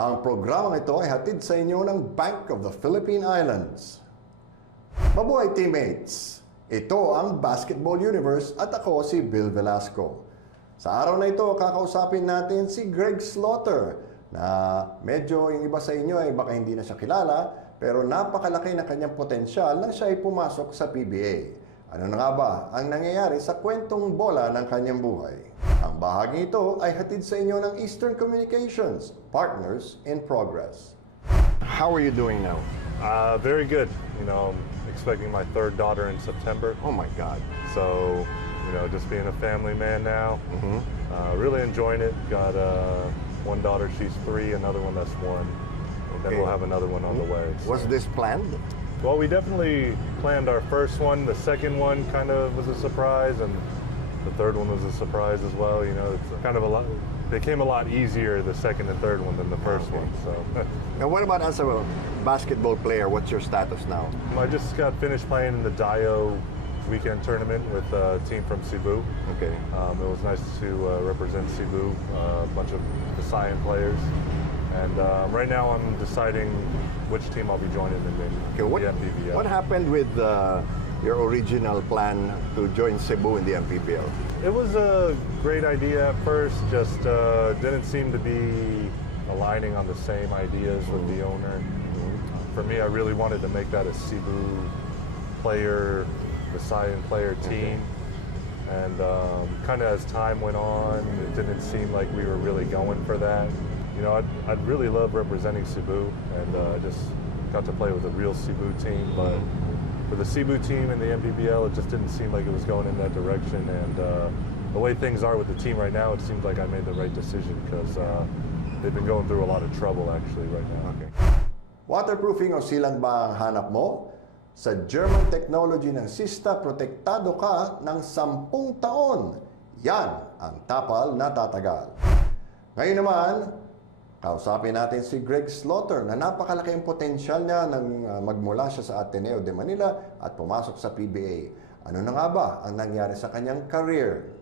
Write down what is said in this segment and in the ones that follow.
Ang programang ito ay hatid sa inyo ng Bank of the Philippine Islands. Mabuhay teammates! Ito ang Basketball Universe at ako si Bill Velasco. Sa araw na ito, kakausapin natin si Greg Slaughter na medyo yung iba sa inyo ay baka hindi na siya kilala pero napakalaki ng kanyang potensyal nang siya ay pumasok sa PBA. Ano na nga ba ang nangyayari sa kwentong bola ng kanyang buhay? Ang bahagi ito ay hatid sa inyo ng Eastern Communications, Partners in Progress. How are you doing now? Very good. You know, I'm expecting my third daughter in September. Oh my God. So, you know, just being a family man now. Really enjoying it. Got one daughter, she's 3, another one that's 1. And then we'll have another one on the way. So. Was this planned? Well, we definitely planned our first one. The second one kind of was a surprise, and the third one was a surprise as well. You know, it's kind of became a lot easier the second and third one than the first one. So. Now, what about as a basketball player? What's your status now? I just got finished playing in the Dio weekend tournament with a team from Cebu. Okay. It was nice to represent Cebu, a bunch of Visayan players. And right now I'm deciding which team I'll be joining in the MPBL. What happened with your original plan to join Cebu in the MPBL? It was a great idea at first, just didn't seem to be aligning on the same ideas with the owner. For me, I really wanted to make that a Cebu player, Visayan player team. And kind of as time went on, it didn't seem like we were really going for that. You know, I'd really love representing Cebu, and I just got to play with a real Cebu team. But for the Cebu team in the MPBL, it just didn't seem like it was going in that direction. And the way things are with the team right now, it seems like I made the right decision because they've been going through a lot of trouble actually right now. Okay. Waterproofing o silang ba ang hanap mo? Sa German technology ng Sista, protektado ka ng 10 taon. Yan ang tapal na tatagal. Ngayon naman, kausapin natin si Greg Slaughter na napakalaki ang potensyal niya nang magmula siya sa Ateneo de Manila at pumasok sa PBA. Ano na nga ba ang nangyari sa kanyang career?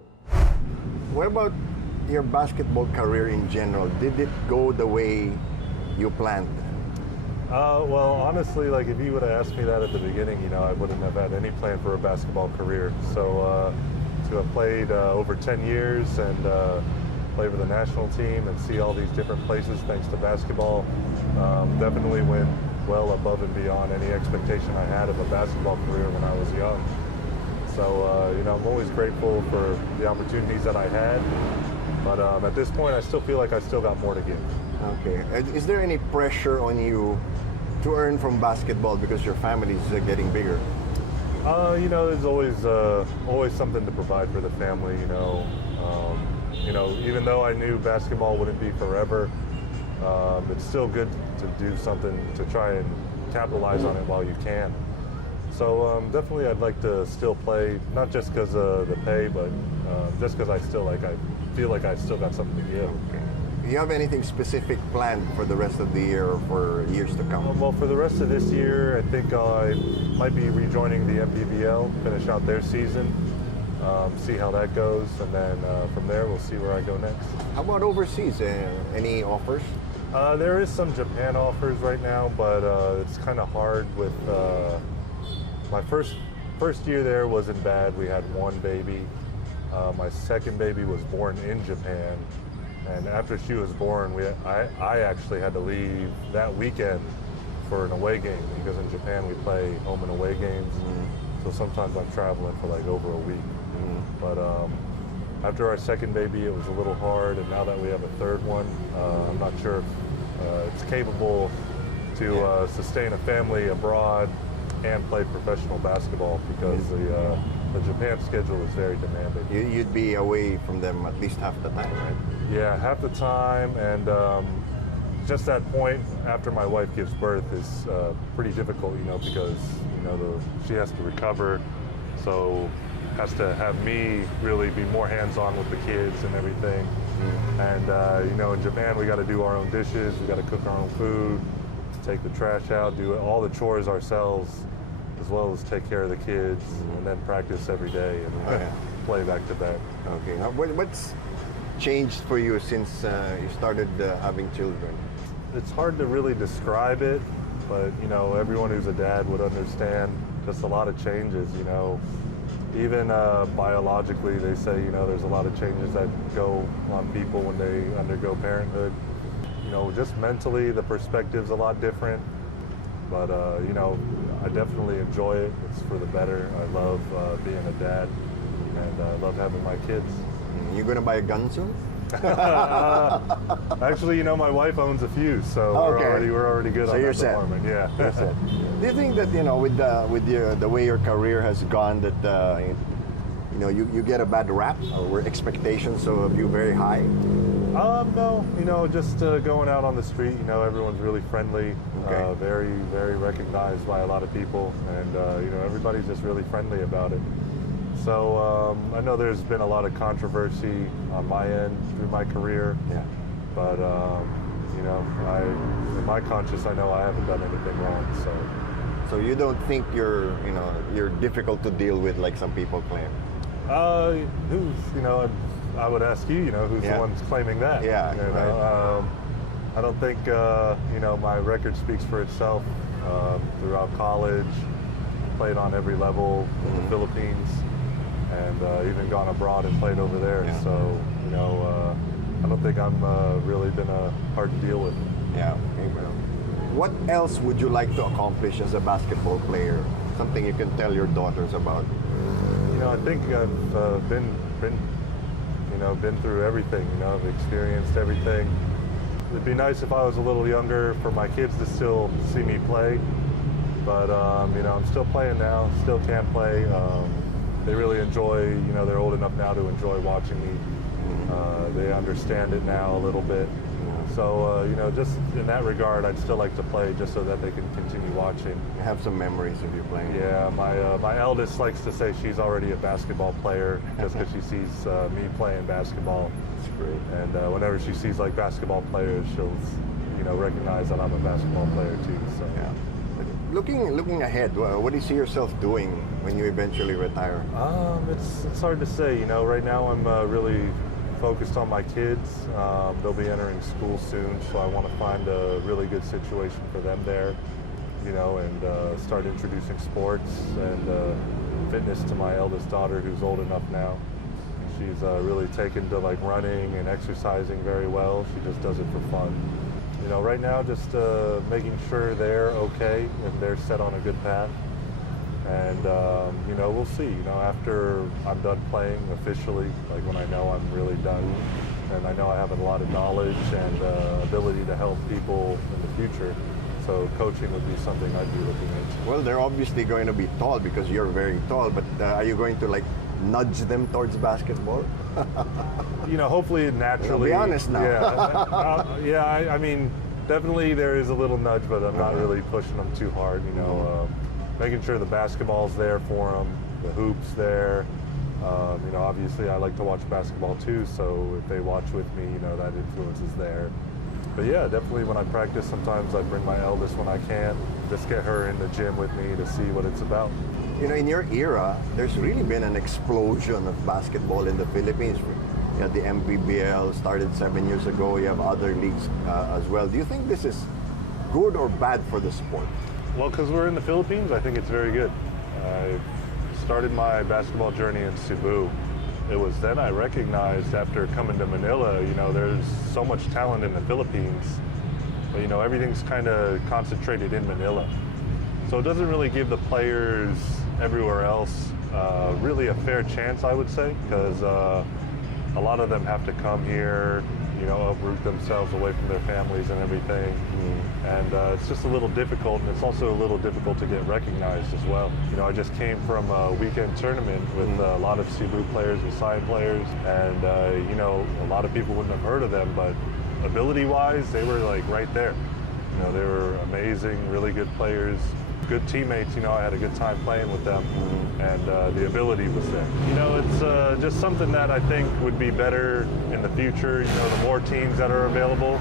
What about your basketball career in general? Did it go the way you planned? Well, honestly, like if you would have asked me that at the beginning, you know, I wouldn't have had any plan for a basketball career. So to have played over 10 years and play for the national team and see all these different places thanks to basketball definitely went well above and beyond any expectation I had of a basketball career when I was young. So, you know, I'm always grateful for the opportunities that I had. But at this point, I still feel like I still got more to give. Okay. Is there any pressure on you to earn from basketball because your family is getting bigger? You know, there's always something to provide for the family, you know, even though I knew basketball wouldn't be forever, it's still good to do something to try and capitalize on it while you can. So definitely I'd like to still play, not just because of the pay, but just because I feel like I still got something to give. Okay. Do you have anything specific planned for the rest of the year or for years to come? Well, for the rest of this year, I think I might be rejoining the MPBL, finish out their season. See how that goes, and then from there we'll see where I go next. How about overseas? Any offers? There is some Japan offers right now, but it's kind of hard with my first year there wasn't bad. We had one baby. My second baby was born in Japan, and after she was born, I actually had to leave that weekend for an away game because in Japan we play home and away games. So sometimes I'm traveling for like over a week. But after our second baby, it was a little hard, and now that we have a third one, I'm not sure if it's capable to sustain a family abroad and play professional basketball because the Japan schedule is very demanding. You'd be away from them at least half the time, right? Yeah, half the time, and just that point after my wife gives birth is pretty difficult, you know, because she has to recover, so has to have me really be more hands-on with the kids and everything. And you know, in Japan we got to do our own dishes, we got to cook our own food, take the trash out, do all the chores ourselves, as well as take care of the kids, and then practice every day and play back to back. Okay. Now, what's changed for you since you started having children? it's hard to really describe it, but you know, everyone who's a dad would understand. Just a lot of changes, you know. Even biologically, they say, you know, there's a lot of changes that go on people when they undergo parenthood. You know, just mentally, the perspective's a lot different. But, you know, I definitely enjoy it. It's for the better. I love being a dad, and I love having my kids. You gonna buy a gun soon? Actually, you know, my wife owns a few, so we're already good on that department. Yeah. You're set. Do you think that, you know, with the way your career has gone, that you know, you get a bad rap, or were expectations of you very high? No, you know, just going out on the street, you know, everyone's really friendly, very, very recognized by a lot of people, and you know, everybody's just really friendly about it. So I know there's been a lot of controversy on my end through my career, but you know, in my conscience, I know I haven't done anything wrong. So you don't think you're difficult to deal with like some people claim? You know, I would ask you, you know, who's the ones claiming that? Yeah, you know, I don't think you know, my record speaks for itself. Throughout college, played on every level in the Philippines, and even gone abroad and played over there. So, you know, I don't think I'm really been hard to deal with. Yeah. What else would you like to accomplish as a basketball player? Something you can tell your daughters about? You know, I think I've been through everything. You know, I've experienced everything. It'd be nice if I was a little younger for my kids to still see me play, but you know, I'm still playing now. Still can play. They really enjoy. You know, they're old enough now to enjoy watching me. They understand it now a little bit. So, you know, just in that regard, I'd still like to play just so that they can continue watching. I have some memories of you playing. Yeah, my eldest likes to say she's already a basketball player just because she sees me playing basketball. That's great. And whenever she sees like basketball players, she'll, you know, recognize that I'm a basketball player too. So. Yeah. Looking ahead, what do you see yourself doing when you eventually retire? It's hard to say. You know, right now I'm really focused on my kids. They'll be entering school soon, so I want to find a really good situation for them there, you know, and start introducing sports and fitness to my eldest daughter, who's old enough now. She's really taken to like running and exercising very well. She just does it for fun. You know, right now just making sure they're okay and they're set on a good path. And, you know, we'll see, you know, after I'm done playing officially, like when I know I'm really done, and I know I have a lot of knowledge and ability to help people in the future. So coaching would be something I'd be looking into. Well, they're obviously going to be tall because you're very tall, but are you going to like nudge them towards basketball? You know, hopefully naturally. Be honest now. Yeah, I mean, definitely there is a little nudge, but I'm not really pushing them too hard, you know. Making sure the basketball's there for them, the hoops there. You know, obviously I like to watch basketball too, so if they watch with me, you know, that influence is there. But yeah, definitely when I practice, sometimes I bring my eldest when I can, just get her in the gym with me to see what it's about. You know, in your era, there's really been an explosion of basketball in the Philippines. You had the MPBL, started 7 years ago. You have other leagues as well. Do you think this is good or bad for the sport? Well, because we're in the Philippines, I think it's very good. I started my basketball journey in Cebu. It was then I recognized after coming to Manila, you know, there's so much talent in the Philippines, but you know, everything's kind of concentrated in Manila. So it doesn't really give the players everywhere else really a fair chance, I would say, because a lot of them have to come here, you know, uproot themselves away from their families and everything. And it's just a little difficult, and it's also a little difficult to get recognized as well. You know, I just came from a weekend tournament with a lot of Cebu players and Scion players, and you know, a lot of people wouldn't have heard of them, but ability-wise, they were like right there. You know, they were amazing, really good players, good teammates. You know, I had a good time playing with them, and the ability was there. You know, it's just something that I think would be better in the future. You know, the more teams that are available,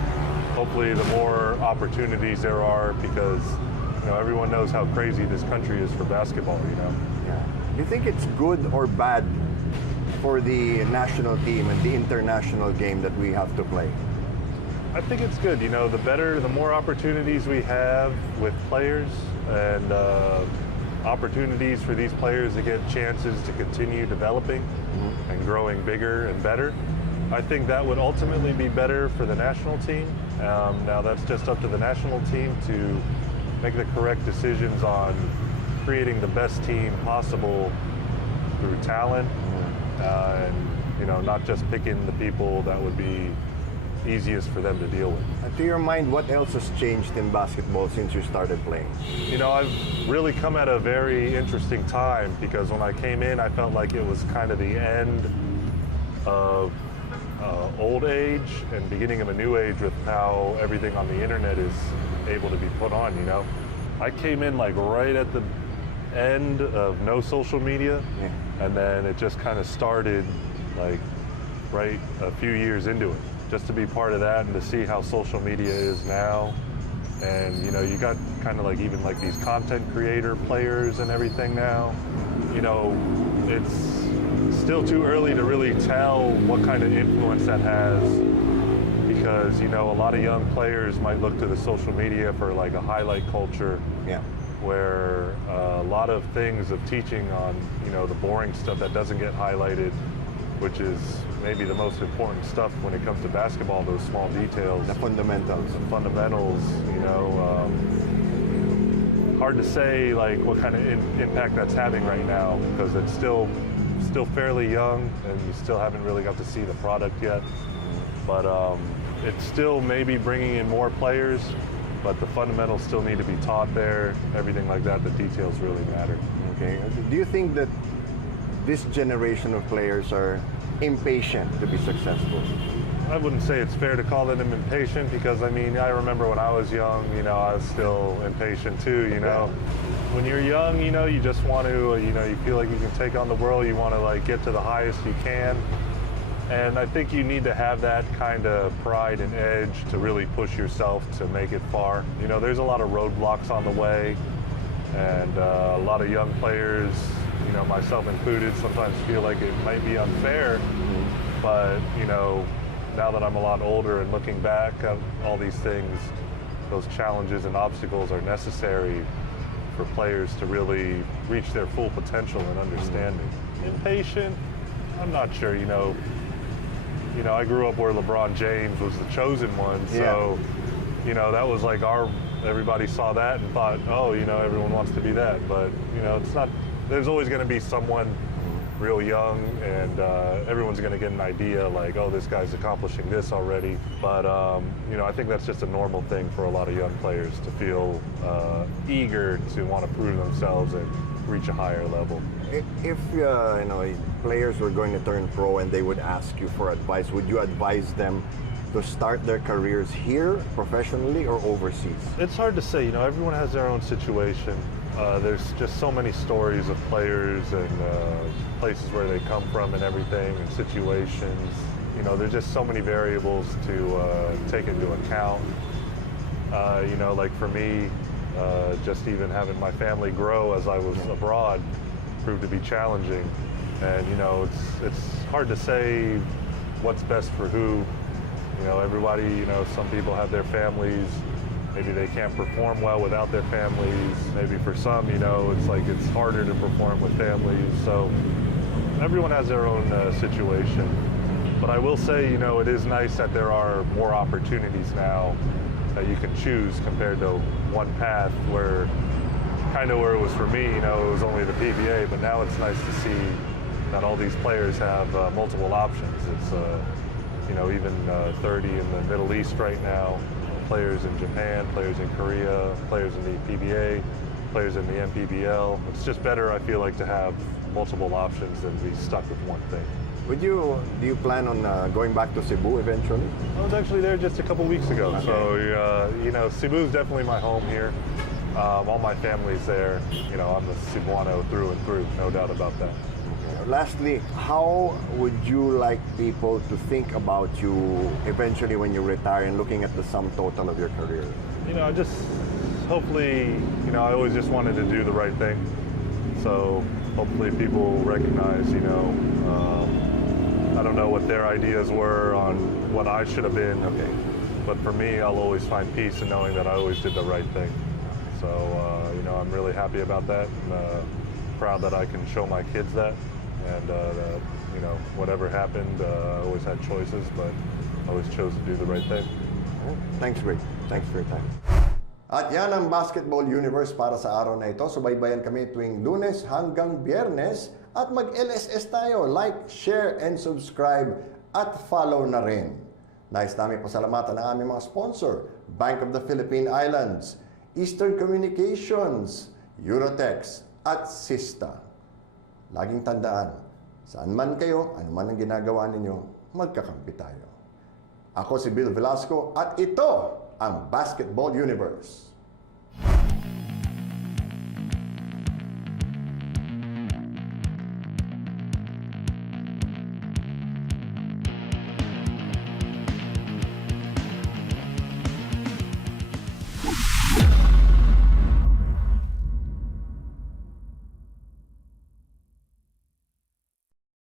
hopefully the more opportunities there are, because you know, everyone knows how crazy this country is for basketball, you know. Yeah. Do you think it's good or bad for the national team and the international game that we have to play? I think it's good. You know, the more opportunities we have with players and opportunities for these players to get chances to continue developing and growing bigger and better, I think that would ultimately be better for the national team. Now that's just up to the national team to make the correct decisions on creating the best team possible through talent, and you know, not just picking the people that would be easiest for them to deal with. To your mind, what else has changed in basketball since you started playing? You know, I've really come at a very interesting time, because when I came in, I felt like it was kind of the end of old age and beginning of a new age with how everything on the internet is able to be put on, you know. I came in like right at the end of no social media, and then it just kind of started like right a few years into it. Just to be part of that and to see how social media is now. And you know, you got kind of like even like these content creator players and everything now. You know, it's still too early to really tell what kind of influence that has, because you know, a lot of young players might look to the social media for like a highlight culture, where a lot of things of teaching on, you know, the boring stuff that doesn't get highlighted, which is maybe the most important stuff when it comes to basketball, those small details. The fundamentals. The fundamentals, you know. Hard to say like what kind of impact that's having right now, because it's still fairly young and you still haven't really got to see the product yet. But it's still maybe bringing in more players, but the fundamentals still need to be taught there, everything like that. The details really matter. Okay. Do you think that this generation of players are impatient to be successful? I wouldn't say it's fair to call them impatient, because I mean, I remember when I was young, you know, I was still impatient too, you know. When you're young, you know, you just want to, you know, you feel like you can take on the world, you want to like get to the highest you can. And I think you need to have that kind of pride and edge to really push yourself to make it far. You know, there's a lot of roadblocks on the way, and a lot of young players, you know, myself included, sometimes feel like it might be unfair. But, you know, now that I'm a lot older and looking back at all these things, those challenges and obstacles are necessary for players to really reach their full potential and understanding. Impatient? I'm not sure, you know. You know, I grew up where LeBron James was the chosen one, so, you know, that was like everybody saw that and thought, oh, you know, everyone wants to be that. But, you know, it's not, there's always going to be someone real young, and everyone's going to get an idea like, oh, this guy's accomplishing this already. But, you know, I think that's just a normal thing for a lot of young players to feel eager to want to prove themselves and reach a higher level. If you know, players were going to turn pro and they would ask you for advice, would you advise them to start their careers here professionally or overseas? It's hard to say. You know, everyone has their own situation. There's just so many stories of players and places where they come from and everything, and situations. You know, there's just so many variables to take into account. You know, like for me, just even having my family grow as I was abroad proved to be challenging. And, you know, it's hard to say what's best for who. You know, everybody, you know, some people have their families. Maybe they can't perform well without their families. Maybe for some, you know, it's like it's harder to perform with families. So everyone has their own situation. But I will say, you know, it is nice that there are more opportunities now that you can choose compared to one path where kind of where it was for me, you know, it was only the PBA, but now it's nice to see that all these players have multiple options. It's, you know, even 30 in the Middle East right now, players in Japan, players in Korea, players in the PBA, players in the MPBL. It's just better, I feel like, to have multiple options than be stuck with one thing. Do you plan on going back to Cebu eventually? I was actually there just a couple weeks ago. Okay. So, you know, Cebu's definitely my home here. All my family's there. You know, I'm a Cebuano through and through, no doubt about that. Lastly, how would you like people to think about you eventually when you retire and looking at the sum total of your career? You know, just hopefully, you know, I always just wanted to do the right thing. So hopefully people recognize, you know, I don't know what their ideas were on what I should have been. Okay. but for me, I'll always find peace in knowing that I always did the right thing. So, you know, I'm really happy about that. And, proud that I can show my kids that. And, that, you know, whatever happened, I always had choices, but I always chose to do the right thing. Thanks, Rick. Thanks for your time. At yan ang Basketball Universe para sa araw na ito. Subaybayan kami tuwing Lunes hanggang Biyernes at mag-LSS tayo. Like, share, and subscribe at follow na rin. Nais namin pasalamatan ang aming mga sponsor, Bank of the Philippine Islands, Eastern Communications, Eurotex, at Sista. Laging tandaan, saan man kayo, ano man ang ginagawa ninyo, magkakampi tayo. Ako si Bill Velasco at ito ang Basketball Universe.